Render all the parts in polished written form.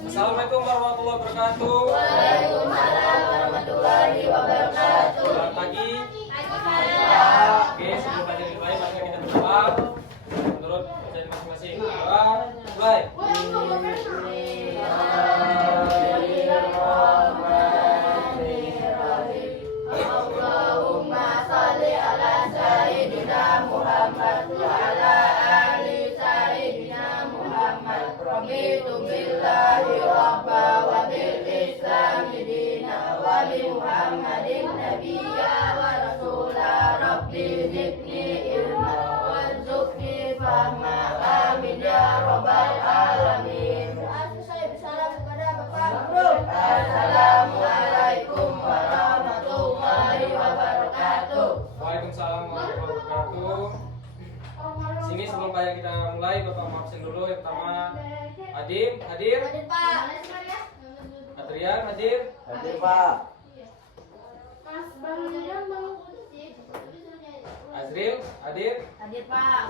Assalamualaikum warahmatullahi wabarakatuh. Waalaikumsalam warahmatullahi wabarakatuh. Selamat pagi. Oke, sebelum belajar dimulai, mari kita berdoa menurut bacaan masing-masing. Doa, mulai. Allahumma shalli ala sayyidina Muhammad wa ala ali sayyidina Muhammad. Raditu billahi rabba wa bil islami dina wa bi Muhammadin nabiyya wa rasula. Rabbi zidni ilma warzuqni fahma. Amin ya rabbal alamin. Saya bersalam kepada Bapak Guru. Assalamualaikum warahmatullahi wabarakatuh. Waalaikumsalam warahmatullahi wabarakatuh. Sini sebelum belajar kita mulai, Bapak mau absen dulu. Yang pertama, Adim, hadir. Hadir Pak. Adrian, hadir. Hadir Pak. Azril, hadir. Hadir Pak.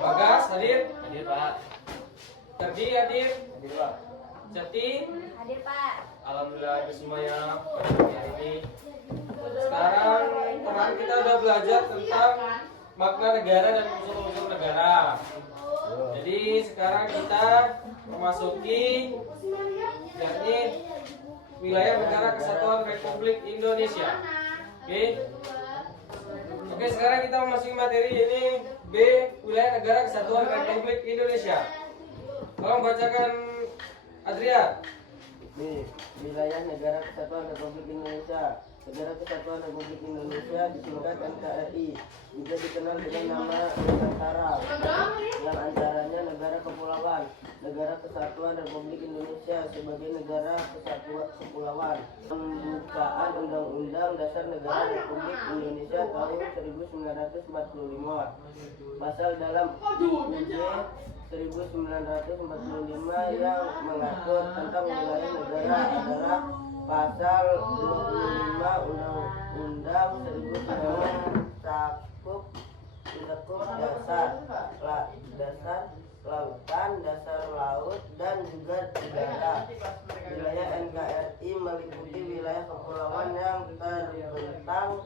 Bagas, hadir. Hadir Pak. Terdi, hadir. Hadir Pak. Jati, Hadir Pak. alhamdulillah itu semuanya pada pagi hari ini. Sekarang kemarin kita udah belajar tentang makna negara dan unsur-unsur negara. Jadi sekarang kita memasuki yakni wilayah negara kesatuan Republik Indonesia. Oke. Oke, sekarang kita memasuki materi ini B, wilayah negara kesatuan Republik Indonesia. Tolong bacakan Adrian. B. Wilayah Negara Kesatuan Republik Indonesia. Negara Kesatuan Republik Indonesia disingkat NKRI, juga dikenal dengan nama Nusantara, yang antaranya negara kepulauan, Negara Kesatuan Republik Indonesia sebagai negara kesatuan kepulauan. Pembukaan Undang-Undang Dasar Negara Republik Indonesia tahun 1945. Pasal dalam UUD 1945 yang mengatur tentang wilayah negara adalah pasal 25 Undang-Undang 1945 cakup dasar lautan, dasar laut, dan juga udara. Wilayah NKRI meliputi wilayah kepulauan yang terbentang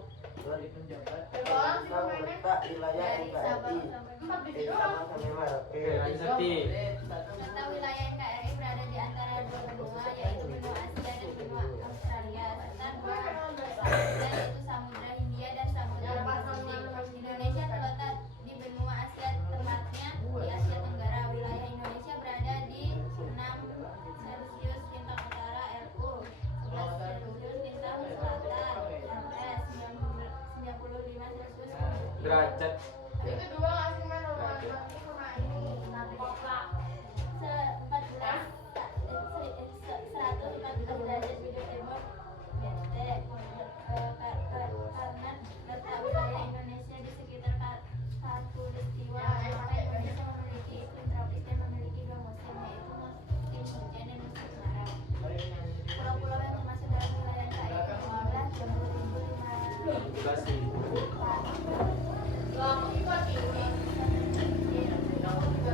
letak wilayah NKRI. Oke, lanjut Jati. Kota wilayah NKRI berada di antara dua benua, yaitu benua Asia dan benua Australia, serta dua samudra, yaitu Samudra Hindia dan Samudra Pasifik. Indonesia terletak di benua Asia, tepatnya di Asia Tenggara. Wilayah Indonesia berada di 6 Celcius lintang utara RU, 11 Celcius lintang selatan sampai 95 Celcius Derajat. derajat bujur timur BT, karena letak wilayah Indonesia di sekitar khatulistiwa, maka Indonesia memiliki iklim tropis dan memiliki dua musim, yaitu musim hujan dan musim kemarau. Pulau-pulau yang termasuk dalam wilayah NKRI jumlah 20.515.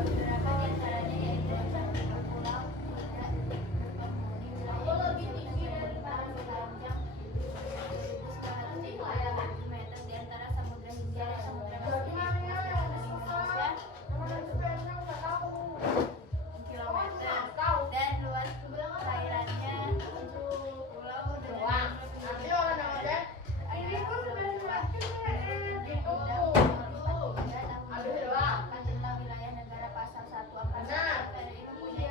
Beberapa di antaranya yaitu pulau tidak berpenghuni wilayah sepanjang 2.930 meter di antara Samudra Hindia dan Samudra Pasifik. Kilometer dan luas perairannya pulau dengan tentang wilayah negara pasal 1 angka 1 NKRI mempunyai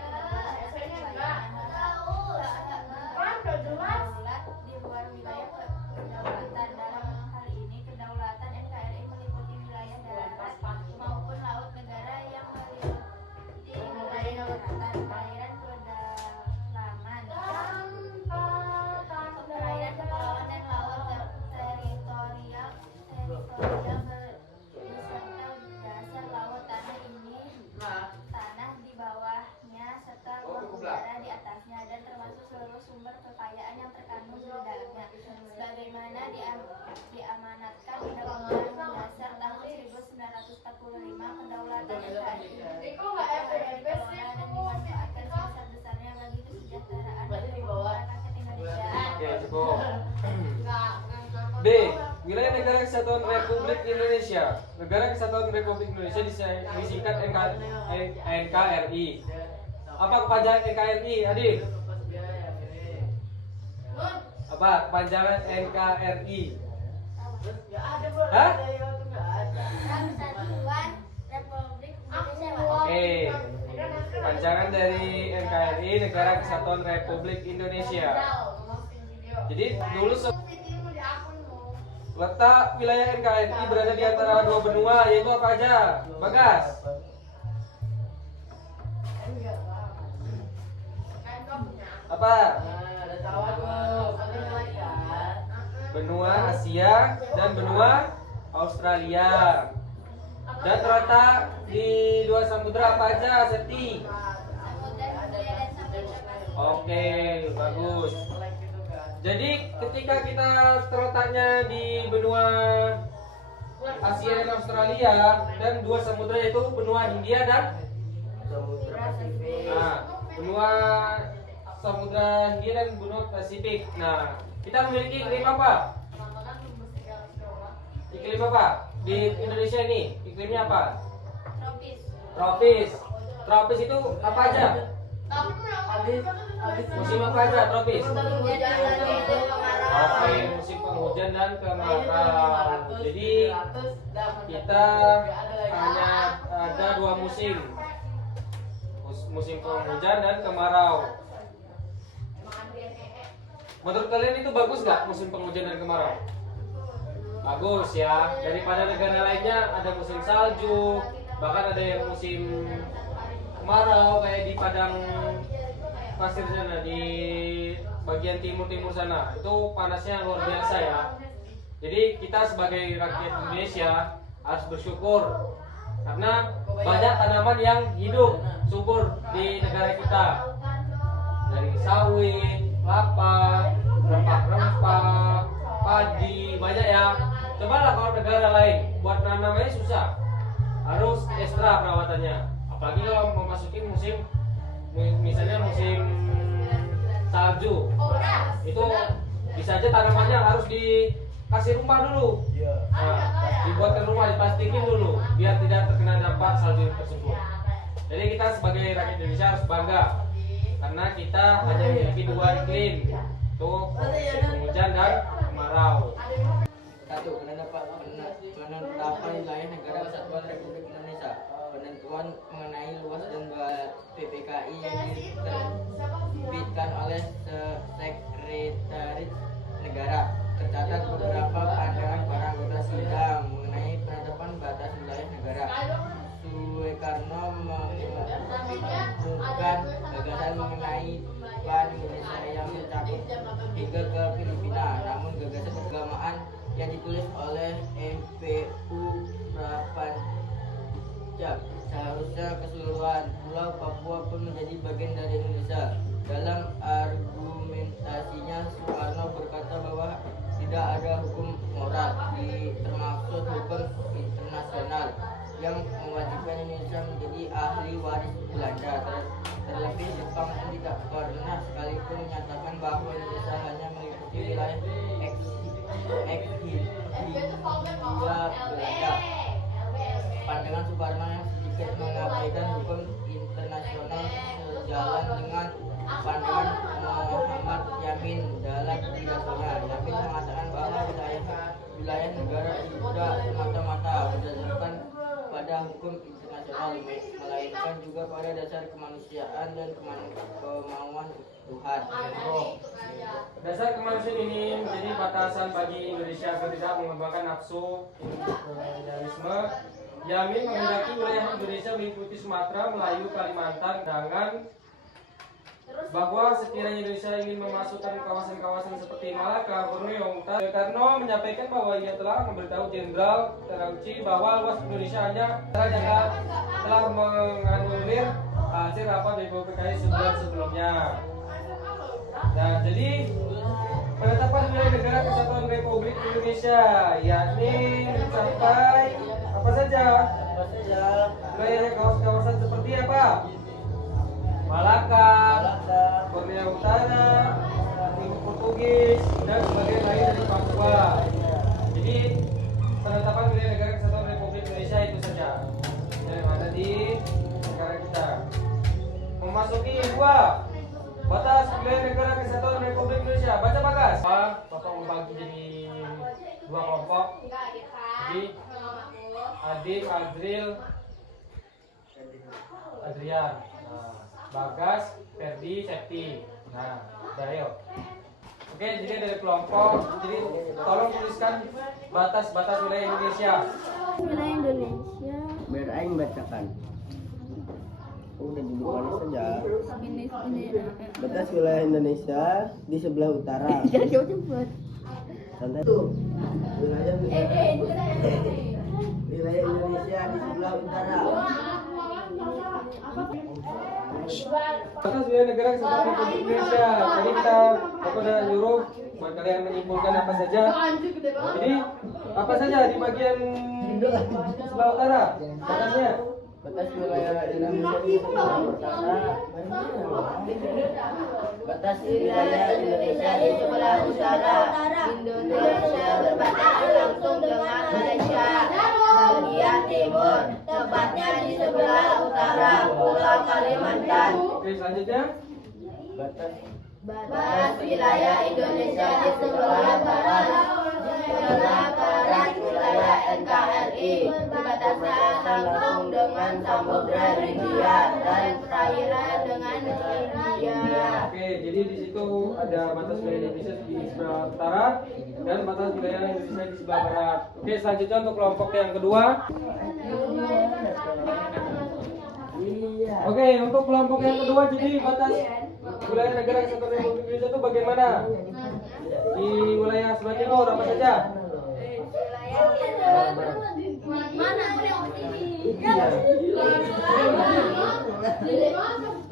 kedaulatan di luar wilayah kedaulatan. Dalam hal ini kedaulatan NKRI meliputi wilayah darat maupun laut negara yang meliputi wilayah daratan, perairan pedalaman, perairan kepulauan dan laut teritorial beserta dasar laut. Tanah di bawahnya serta ruang udara di atasnya, dan termasuk seluruh sumber kekayaan yang terkandung di dalamnya, sebagaimana diamanatkan Undang-Undang Dasar tahun 1945. Kedaulatan NKRI dikelola dan dimanfaatkan sebesar B. Wilayah Negara Kesatuan Republik Indonesia. Negara Kesatuan Republik Indonesia disingkat NKRI. Apa kepanjangan NKRI, Adil? Apa kepanjangan NKRI? Hah? Kesatuan Republik Indonesia, Pak. Oke. Kepanjangan dari NKRI Negara Kesatuan Republik Indonesia. Jadi dulu letak wilayah NKRI berada di antara dua benua, yaitu apa aja? Bagas. Apa? Benua Asia dan benua Australia. Dan terletak di dua samudra apa aja, Septi? Samudra Hindia dan Samudra Pasifik. Oke, bagus. Jadi ketika kita terletaknya di benua Asia dan Australia dan dua samudra yaitu benua Hindia dan benua Samudra Hindia dan benua Pasifik. Nah, kita memiliki iklim apa? Iklim apa? Di Indonesia ini iklimnya apa? Tropis. Tropis. Tropis itu apa aja? Musim apa aja tropis? Oke, musim penghujan dan kemarau. Jadi kita hanya ada dua musim. Musim penghujan dan kemarau. Menurut kalian itu bagus nggak musim penghujan dan kemarau? Bagus ya. Daripada negara lainnya ada musim salju, bahkan ada yang musim kemarau kayak di padang pasir sana, di bagian timur sana. Itu panasnya luar biasa ya. Jadi kita sebagai rakyat Indonesia harus bersyukur karena banyak tanaman yang hidup subur di negara kita. Dari sawit, kelapa, rempah-rempah, padi, banyak ya. Cobalah kalau negara lain buat nanamnya susah, harus ekstra perawatannya. Apalagi kalau memasuki musim, misalnya musim salju, itu bisa aja tanamannya harus dikasih rumah dulu. Nah, dibuatkan rumah, diplastikin dulu biar tidak terkena dampak salju tersebut. Jadi kita sebagai rakyat Indonesia harus bangga karena kita hanya memiliki dua iklim, itu hujan dan kemarau. Satu, penetapan wilayah Negara Kesatuan Republik Indonesia. Penentuan mengenai luas dan PPKI yang diterbitkan oleh Sekretariat Negara. Tercatat beberapa pandangan para anggota sidang mengenai penetapan batas wilayah negara. Soekarno mengumumkan gagasan mengenai ban Indonesia yang mencakup hingga ke Filipina. Namun gagasan keagamaan yang ditulis oleh MPU Prapanca seharusnya keseluruhan Pulau Papua pun menjadi bagian dari Indonesia. Dalam argumentasinya, Soekarno berkata bahwa tidak ada hukum moral, termasuk hukum internasional, yang mewajibkan Indonesia menjadi ahli waris Belanda. Terlebih Jepang pun tidak pernah sekalipun menyatakan bahwa Indonesia hanya mengikuti wilayah Hindia Belanda. Pandangan Soekarno yang sedikit mengabaikan hukum internasional sejalan dengan pandangan Muhammad Yamin dalam pidatonya. Yamin mengatakan bahwa wilayah negara tidak semata-mata berdasarkan pada hukum internasional, melainkan juga pada dasar kemanusiaan dan kemauan Tuhan. Dasar kemanusiaan ini menjadi batasan bagi Indonesia agar tidak mengembangkan nafsu imperialisme. Yamin menghendaki wilayah Indonesia mengikuti Sumatera, Melayu, Kalimantan, dengan bahwa sekiranya Indonesia ingin memasukkan kawasan-kawasan seperti Malaka, Borneo, Utara. Soekarno menyampaikan bahwa ia telah memberitahu Jenderal Terauchi bahwa luas Indonesia hanya telah menganulir hasil rapat BPKI sebulan sebelumnya. Nah, jadi penetapan wilayah Negara Kesatuan Republik Indonesia yakni mencapai apa saja? Wilayah kawasan seperti apa? Malaka, Borneo Utara, Timur Portugis, dan sebagian lain dari Papua. Jadi penetapan wilayah negara kesatuan Republik Indonesia itu saja yang ada di negara kita. Memasuki 2 batas wilayah negara kesatuan Republik Indonesia. Baca Bagas. Bapak membagi jadi 2 kelompok. Jadi Adin, Adril, Adrian, Bagas, Ferdi, Septi. Nah, Dayo. Oke, jadi dari kelompok. Jadi tolong tuliskan batas-batas wilayah Indonesia. Wilayah Indonesia. Biar aing bacakan. Udah dibuka saja. Ini. Batas wilayah Indonesia di sebelah utara. Jangan cepet. Santai tuh. Wilayah Indonesia di sebelah utara. Batas wilayah negara kesatuan Republik Indonesia. Tadi kita udah nyuruh buat kalian menyimpulkan apa saja. Jadi apa saja di bagian sebelah utara batasnya? Batas wilayah Indonesia di sebelah utara. Batas wilayah Indonesia di sebelah utara. Indonesia berbatasan langsung dengan Malaysia. Bagian timur, tepatnya di sebelah utara Pulau Kalimantan. Oke, selanjutnya. Batas wilayah Indonesia di sebelah barat. Sebelah barat wilayah NKRI. Berbatasan langsung dengan Samudra Hindia dan perairan dengan India. Oke, jadi di situ ada batas wilayah Indonesia di sebelah utara dan batas wilayah Indonesia di sebelah barat. Oke, selanjutnya untuk kelompok yang kedua. Oke, untuk kelompok yang kedua, jadi batas wilayah negara kesatuan Republik Indonesia itu bagaimana? Di wilayah sebelah timur apa saja?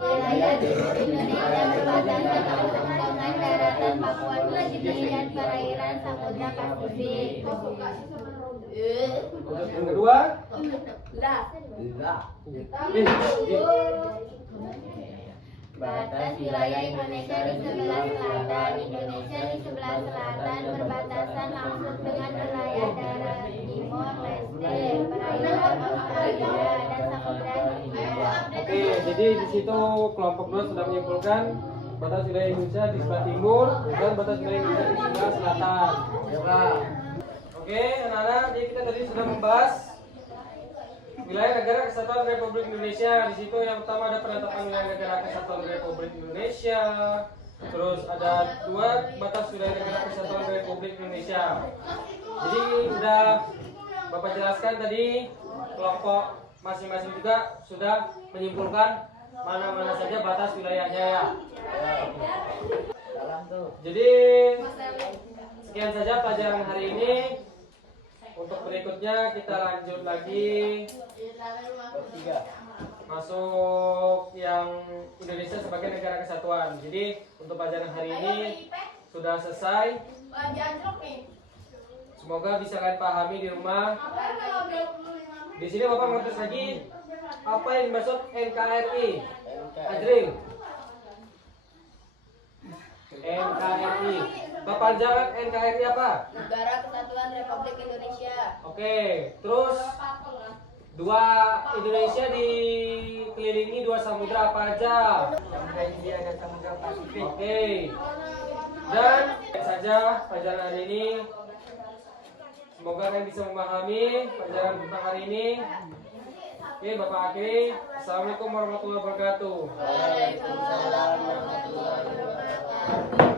Wilayah timur Indonesia berbatasan langsung dengan daratan Papua New Guinea dan perairan Samudra Pasifik. Untuk yang kedua? Batas wilayah Indonesia di sebelah selatan. Indonesia di sebelah selatan berbatasan langsung dengan wilayah darat timur leste, perairan Australia dan Samudra Hindia. Oke, jadi di situ kelompok 2 sudah menyimpulkan batas wilayah Indonesia di sebelah timur dan batas wilayah Indonesia di sebelah selatan. Oke, anak-anak, jadi kita tadi sudah membahas wilayah negara kesatuan Republik Indonesia. Di situ yang pertama ada penetapan wilayah negara kesatuan Republik Indonesia. Terus ada 2 batas wilayah negara kesatuan Republik Indonesia. Jadi sudah Bapak jelaskan tadi, kelompok masing-masing juga sudah menyimpulkan mana-mana saja batas wilayahnya ya. Jadi sekian saja pelajaran hari ini. Untuk berikutnya kita lanjut lagi masuk yang Indonesia sebagai negara kesatuan. Jadi untuk pelajaran hari ini sudah selesai. Semoga bisa kalian pahami di rumah. Di sini Bapak mengetes lagi apa yang dimaksud NKRI. Adril. NKRI. Kepanjangan NKRI apa? Negara Kesatuan Republik Indonesia. Oke, terus 2 Indonesia dikelilingi 2 samudra apa aja? Samudra Hindia dan Samudra Pasifik. Oke. Dan saja pelajaran hari ini. Semoga kalian bisa memahami pelajaran tentang hari ini. Oke, Bapak akhiri. Assalamualaikum warahmatullahi wabarakatuh. Waalaikumsalam warahmatullahi wabarakatuh.